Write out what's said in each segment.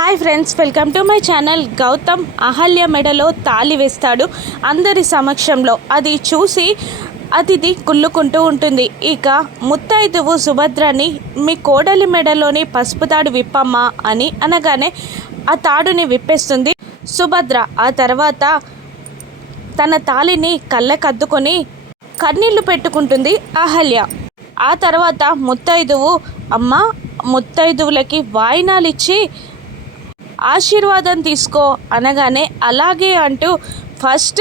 Hi friends, welcome to my channel. Gautam Ahalya మెడలో తాళి వేస్తాడు అందరి సమక్షంలో. అది చూసి అతిథి కుళ్ళుకుంటూ ఉంటుంది. ఇక ముత్తైదువు సుభద్రని మీ కోడలి మెడలోని పసుపు తాడు విప్పమ్మా అని అనగానే ఆ తాడుని విప్పేస్తుంది సుభద్ర. ఆ తర్వాత తన తాళిని కళ్ళకద్దుకొని కన్నీళ్లు పెట్టుకుంటుంది అహల్య. ఆ తర్వాత ముత్తైదువు అమ్మ ముత్తైదువులకి వాయినాలిచ్చి ఆశీర్వాదం తీసుకో అనగానే అలాగే అంటూ ఫస్ట్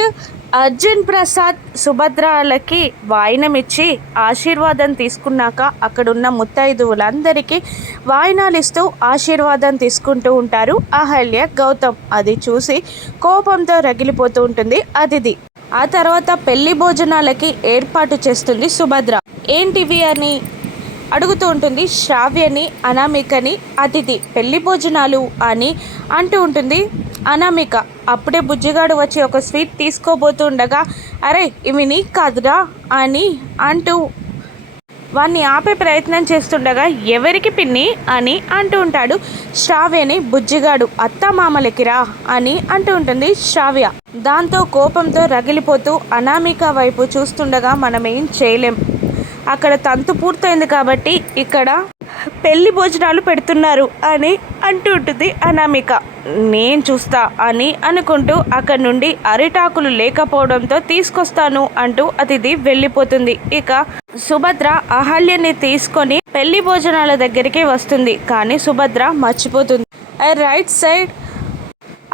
అర్జున్ ప్రసాద్ సుభద్రలకి వాయినం ఇచ్చి ఆశీర్వాదం తీసుకున్నాక అక్కడున్న ముత్తైదువులందరికీ వాయినాలు ఇస్తూ ఆశీర్వాదం తీసుకుంటూ ఉంటారు అహల్య, గౌతమ్. అది చూసి కోపంతో రగిలిపోతూ ఉంటుంది అతిథి. ఆ తర్వాత పెళ్లి భోజనాలకి ఏర్పాటు చేస్తుంది సుభద్ర. ఏంటివి అని అడుగుతూ ఉంటుంది శ్రావ్యని, అనామికని అతిథి. పెళ్లి భోజనాలు అని అంటూ ఉంటుంది అనామిక. అప్పుడే బుజ్జిగాడు వచ్చి ఒక స్వీట్ తీసుకోబోతుండగా అరే ఇవి నీకు కాదురా అని అంటూ వాణ్ణి ఆపే ప్రయత్నం చేస్తుండగా ఎవరికి పిన్ని అని అంటూ ఉంటాడు శ్రావ్యని బుజ్జిగాడు. అత్తమామలకి రా అని అంటూ ఉంటుంది శ్రావ్య. దాంతో కోపంతో రగిలిపోతూ అనామిక వైపు చూస్తుండగా మనం ఏం చేయలేం, అక్కడ తంతు పూర్తయింది కాబట్టి ఇక్కడ పెళ్లి భోజనాలు పెడుతున్నారు అని అంటూ ఉంటుంది అనామిక. నేను చూస్తా అని అనుకుంటూ అక్కడి నుండి అరిటాకులు లేకపోవడంతో తీసుకొస్తాను అంటూ అతిథి వెళ్ళిపోతుంది. ఇక సుభద్ర అహల్యని తీసుకొని పెళ్లి భోజనాల దగ్గరికి వస్తుంది. కానీ సుభద్ర మర్చిపోతుంది. రైట్ సైడ్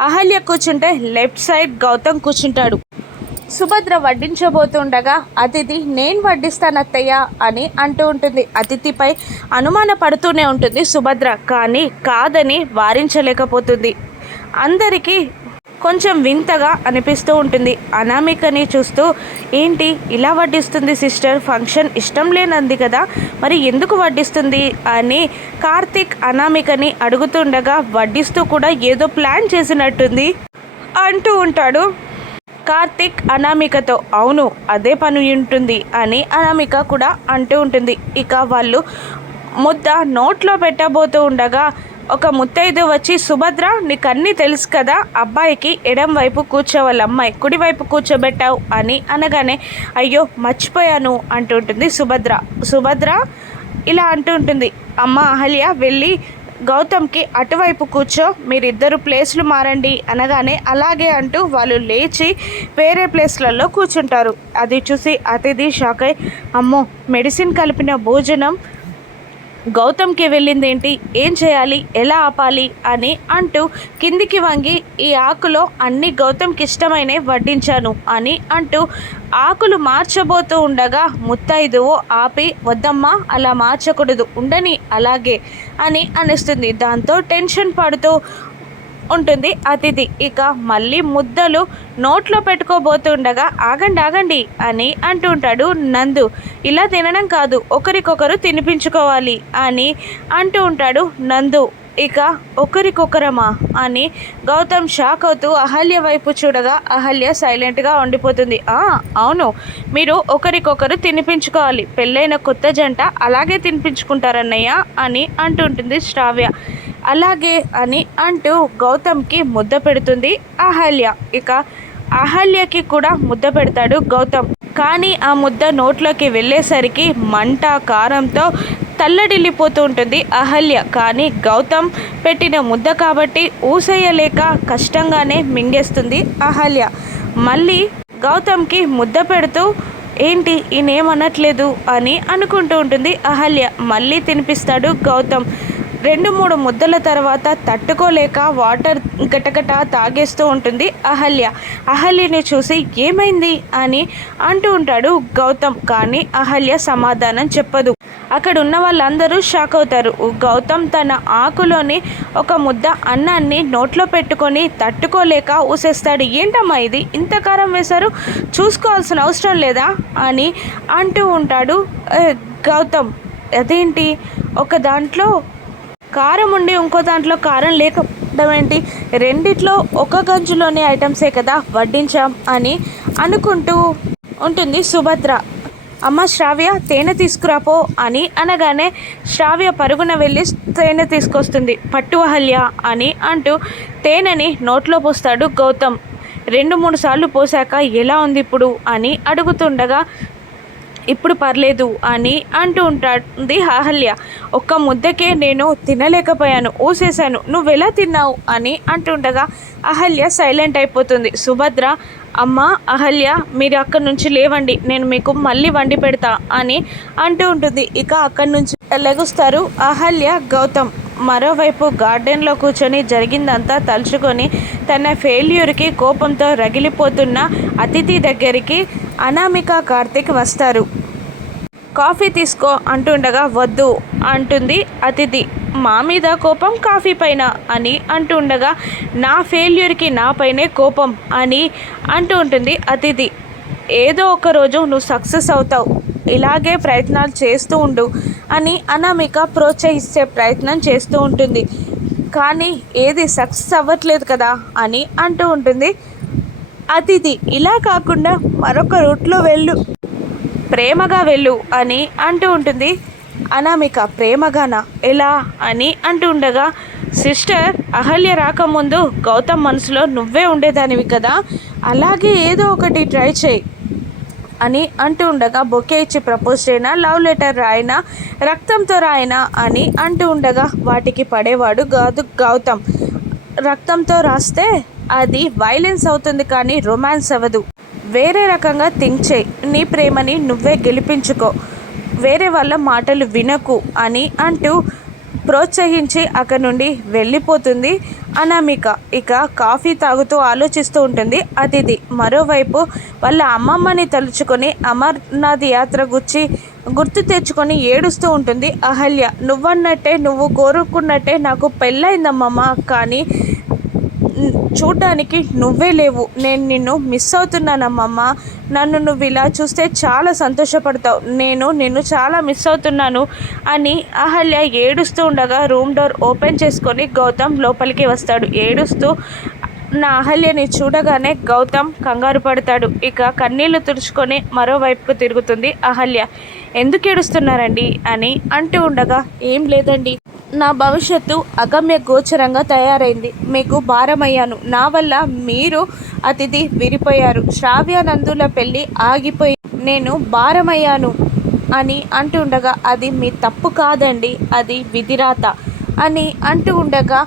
అహల్య కూర్చుంటే లెఫ్ట్ సైడ్ గౌతమ్ కూర్చుంటాడు. సుభద్ర వడ్డించబోతుండగా అతిథి నేను వడ్డిస్తాను అత్తయ్య అని అంటూ ఉంటుంది. అతిథిపై అనుమాన పడుతూనే ఉంటుంది సుభద్ర, కానీ కాదని వారించలేకపోతుంది. అందరికీ కొంచెం వింతగా అనిపిస్తూ ఉంటుంది. అనామికని చూస్తూ ఏంటి ఇలా వడ్డిస్తుంది సిస్టర్, ఫంక్షన్ ఇష్టం లేనంది కదా, మరి ఎందుకు వడ్డిస్తుంది అని కార్తీక్ అనామికని అడుగుతుండగా వడ్డిస్తూ కూడా ఏదో ప్లాన్ చేసినట్టుంది అంటూ ఉంటాడు కార్తీక్ అనామికతో. అవును అదే పని ఉంటుంది అని అనామిక కూడా అంటూ ఉంటుంది. ఇక వాళ్ళు ముద్ద నోట్లో పెట్టబోతూ ఉండగా ఒక ముత్తైదు వచ్చి సుభద్ర నీకు అన్నీ తెలుసు కదా, అబ్బాయికి ఎడం వైపు కూర్చోవాలి, అమ్మాయి కుడివైపు కూర్చోబెట్టావు అని అనగానే అయ్యో మర్చిపోయాను అంటుంటుంది సుభద్ర ఇలా అంటూ ఉంటుంది. అమ్మ అహల్య వెళ్ళి గౌతమ్కి అటువైపు కూర్చో, మీరిద్దరు ప్లేస్లు మారండి అనగానే అలాగే అంటూ వాళ్ళు లేచి వేరే ప్లేస్లలో కూర్చుంటారు. అది చూసి అతిథి షాక్ అయి అమ్మో మెడిసిన్ కలిపిన భోజనం గౌతమ్కి వెళ్ళిందేంటి, ఏం చేయాలి, ఎలా ఆపాలి అని అంటూ కిందికి వంగి ఈ ఆకులో అన్ని గౌతమ్కి ఇష్టమైనవి వడ్డించాను అని అంటూ ఆకులు మార్చబోతూ ఉండగా ముత్తైదువు ఆపి వద్దమ్మా అలా మార్చకూడదు, ఉండని అలాగే అని అనిస్తుంది. దాంతో టెన్షన్ పడుతూ ఉంటుంది అతిథి. ఇక మళ్ళీ ముద్దలు నోట్లో పెట్టుకోబోతుండగా ఆగండి అని అంటూ ఉంటాడు నందు. ఇలా తినడం కాదు, ఒకరికొకరు తినిపించుకోవాలి అని అంటూ ఉంటాడు నందు. ఇక ఒకరికొకరమా అని గౌతమ్ షాక్ అవుతూ అహల్య వైపు చూడగా అహల్య సైలెంట్గా ఉండిపోతుంది. అవును మీరు ఒకరికొకరు తినిపించుకోవాలి, పెళ్ళైన కొత్త జంట అలాగే తినిపించుకుంటారన్నయ్య అని అంటుంటుంది శ్రావ్య. అలాగే అని అంటూ గౌతమ్కి ముద్ద పెడుతుంది అహల్య. ఇక అహల్యకి కూడా ముద్ద పెడతాడు గౌతమ్. కానీ ఆ ముద్ద నోట్లోకి వెళ్ళేసరికి మంట కారంతో తల్లడిల్లిపోతూ ఉంటుంది అహల్య. కానీ గౌతమ్ పెట్టిన ముద్ద కాబట్టి ఊసేయలేక కష్టంగానే మింగేస్తుంది అహల్య. మళ్ళీ గౌతమ్కి ముద్ద పెడుతూ ఏంటి ఈయనేమనట్లేదు అని అనుకుంటూ ఉంటుంది అహల్య. మళ్ళీ తినిపిస్తాడు గౌతమ్. 2-3 ముద్దల తర్వాత తట్టుకోలేక వాటర్ గటగట తాగేస్తూ ఉంటుంది అహల్య. అహల్యని చూసి ఏమైంది అని అంటూ ఉంటాడు గౌతమ్. కానీ అహల్య సమాధానం చెప్పదు. అక్కడ ఉన్న వాళ్ళందరూ షాక్ అవుతారు. గౌతమ్ తన ఆకులోని ఒక ముద్ద అన్నాన్ని నోట్లో పెట్టుకొని తట్టుకోలేక ఊసేస్తాడు. ఏంటమ్మా ఇది ఇంత కారం వేశారు, చూసుకోవాల్సిన అవసరం లేదా అని అంటూ ఉంటాడు గౌతమ్. అదేంటి ఒక దాంట్లో కారం ఉండి ఇంకో దాంట్లో కారం లేకపోవడం ఏంటి, రెండిట్లో ఒక గంజులోని ఐటమ్సే కదా వడ్డించాం అని అనుకుంటూ ఉంటుంది సుభద్ర. అమ్మ శ్రావ్య తేనె తీసుకురాపో అని అనగానే శ్రావ్య పరుగున వెళ్ళి తేనె తీసుకొస్తుంది. పట్టు అహల్య అని అంటూ తేనెని నోట్లో పోస్తాడు గౌతమ్. 2-3 సార్లు పోసాక ఎలా ఉంది ఇప్పుడు అని అడుగుతుండగా ఇప్పుడు పర్లేదు అని అంటూ ఉంటుంది అహల్య. ఒక్క ముద్దకే నేను తినలేకపోయాను, ఊసేశాను, నువ్వెలా తిన్నావు అని అంటుండగా అహల్య సైలెంట్ అయిపోతుంది. సుభద్ర అమ్మ అహల్య మీరు అక్కడి నుంచి లేవండి, నేను మీకు మళ్ళీ వండి పెడతా అని అంటూ ఉంటుంది. ఇక అక్కడి నుంచి లెగుస్తారు అహల్య గౌతమ్. మరోవైపు గార్డెన్లో కూర్చొని జరిగిందంతా తలుచుకొని తన ఫెయిల్యూర్కి కోపంతో రగిలిపోతున్న అతిథి దగ్గరికి అనామిక కార్తిక్ వస్తారు. కాఫీ తీసుకో అంటుండగా వద్దు అంటుంది అతిథి. మా మీద కోపం కాఫీ పైన అని అంటుండగా నా ఫెయిల్యూర్కి నా పైనే కోపం అని అంటూ ఉంటుంది అతిథి. ఏదో ఒక రోజు నువ్వు సక్సెస్ అవుతావు, ఇలాగే ప్రయత్నాలు చేస్తూ ఉండు అని అనామిక ప్రోత్సహిస్తే ప్రయత్నం చేస్తూ ఉంటుంది. కానీ ఏది సక్సెస్ అవ్వట్లేదు కదా అని అంటూ ఉంటుంది అతిథి. ఇలా కాకుండా మరొక రూట్లో వెళ్ళు, ప్రేమగా వెళ్ళు అని అంటూ ఉంటుంది అనామిక. ప్రేమగానా, ఎలా అని అంటూ ఉండగా సిస్టర్ అహల్య రాకముందు గౌతమ్ మనసులో నువ్వే ఉండేదానివి కదా, అలాగే ఏదో ఒకటి ట్రై చేయి అని అంటూ ఉండగా బొకే ఇచ్చి ప్రపోజ్ చేయనా, లవ్ లెటర్ రాయనా, రక్తంతో రాయనా అని అంటూ ఉండగా వాటికి పడేవాడు కాదు గౌతమ్. రక్తంతో రాస్తే అది వైలెన్స్ అవుతుంది కానీ రొమాన్స్ అవ్వదు. వేరే రకంగా థింక్ చేయి, నీ ప్రేమని నువ్వే గెలిపించుకో, వేరే వాళ్ళ మాటలు వినకు అని అంటూ ప్రోత్సహించి అక్కడి నుండి వెళ్ళిపోతుంది అనామిక. ఇక కాఫీ తాగుతూ ఆలోచిస్తూ ఉంటుంది అతిథి. మరోవైపు వాళ్ళ అమ్మమ్మని తలుచుకొని అమర్నాథ్ యాత్ర గుర్తు తెచ్చుకొని ఏడుస్తూ ఉంటుంది అహల్య. నువ్వన్నట్టే, నువ్వు కోరుకున్నట్టే నాకు పెళ్ళయిందమ్మమ్మ, కానీ చూడ్డానికి నువ్వే లేవు, నేను నిన్ను మిస్ అవుతున్నానమ్మమ్మ, నన్ను నువ్వు ఇలా చూస్తే చాలా సంతోషపడతావు, నేను నిన్ను చాలా మిస్ అవుతున్నాను అని అహల్య ఏడుస్తూ ఉండగా రూమ్ డోర్ ఓపెన్ చేసుకొని గౌతమ్ లోపలికి వస్తాడు ఏడుస్తూ. నా అహల్యని చూడగానే గౌతమ్ కంగారు పడతాడు. ఇక కన్నీళ్లు తుడుచుకొని మరోవైపుకు తిరుగుతుంది అహల్య. ఎందుకు ఏడుస్తున్నారండి అని అంటూ ఉండగా ఏం లేదండి, నా భవిష్యత్తు అగమ్య గోచరంగా తయారైంది, మీకు భారమయ్యాను, నా వల్ల మీరు అతిథి విడిపోయారు, శ్రావ్యానందుల పెళ్ళి ఆగిపోయి నేను భారమయ్యాను అని అంటూ ఉండగా అది మీ తప్పు కాదండి, అది విధిరాత అని అంటూ ఉండగా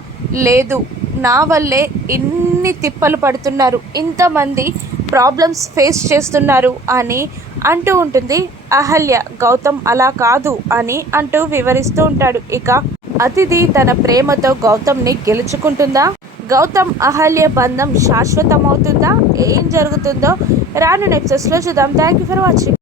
లేదు, నా వల్లే ఇన్ని తిప్పలు పడుతున్నారు, ఇంతమంది ప్రాబ్లమ్స్ ఫేస్ చేస్తున్నారు అని అంటూ ఉంటుంది అహల్య. గౌతమ్ అలా కాదు అని అంటూ వివరిస్తూ ఉంటాడు. ఇక అతిథి తన ప్రేమతో గౌతమ్ని గెలుచుకుంటుందా, గౌతమ్ అహల్య బంధం శాశ్వతమవుతుందా, ఏం జరుగుతుందో రాను ఎపిసోడ్స్లో చూద్దాం. Thank you for watching.